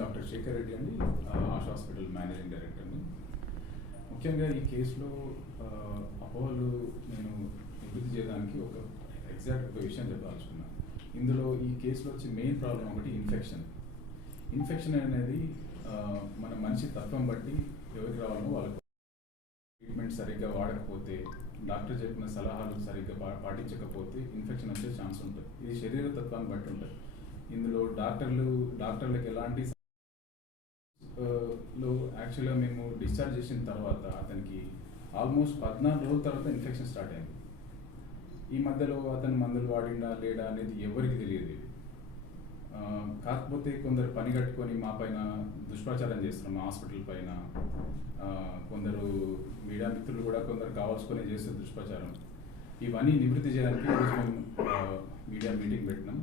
Doctor Shekhar Reddy అండి ఆ, ఆశ hospital managing డైరెక్టర్ని ముఖ్యంగా ఈ కేసులో అపోహలు నేను నివృత్తి చేయడానికి ఒక ఎగ్జాక్ట్ ఒక విషయం చెప్పదలుచుకున్నాను ఇందులో ఈ కేసులో వచ్చి మెయిన్ ప్రాబ్లం ఒకటి ఇన్ఫెక్షన్. ఇన్ఫెక్షన్ అనేది మన మనిషి తత్వం బట్టి ఎవరికి రావాలో వాళ్ళకు ట్రీట్మెంట్ సరిగ్గా వాడకపోతే డాక్టర్ చెప్పిన సలహాలు సరిగ్గా పా- పాటించకపోతే ఇన్ఫెక్షన్ వచ్చే ఛాన్స్ ఉంటుంది. ఇది శరీర తత్వాన్ని బట్టి ఉంటుంది. ఇందులో డాక్టర్లు డాక్టర్లకు ఎలాంటి లో యాక్చువల్గా మేము డిశ్చార్జ్ చేసిన తర్వాత అతనికి ఆల్మోస్ట్ పద్నాలుగు రోజుల తర్వాత ఇన్ఫెక్షన్ స్టార్ట్ అయింది. ఈ మధ్యలో అతను మందులు వాడిండా లేడా అనేది ఎవరికి తెలియదు. కాకపోతే కొందరు పని కట్టుకొని మా పైన దుష్ప్రచారం చేస్తున్నారు మా హాస్పిటల్ పైన కొందరు మీడియా మిత్రులు కూడా కొందరు కావాల్సుకొని చేస్తారు దుష్ప్రచారం. ఇవన్నీ నివృత్తి చేయడానికి ఈరోజు మేము మీడియా మీటింగ్ పెట్టినాం.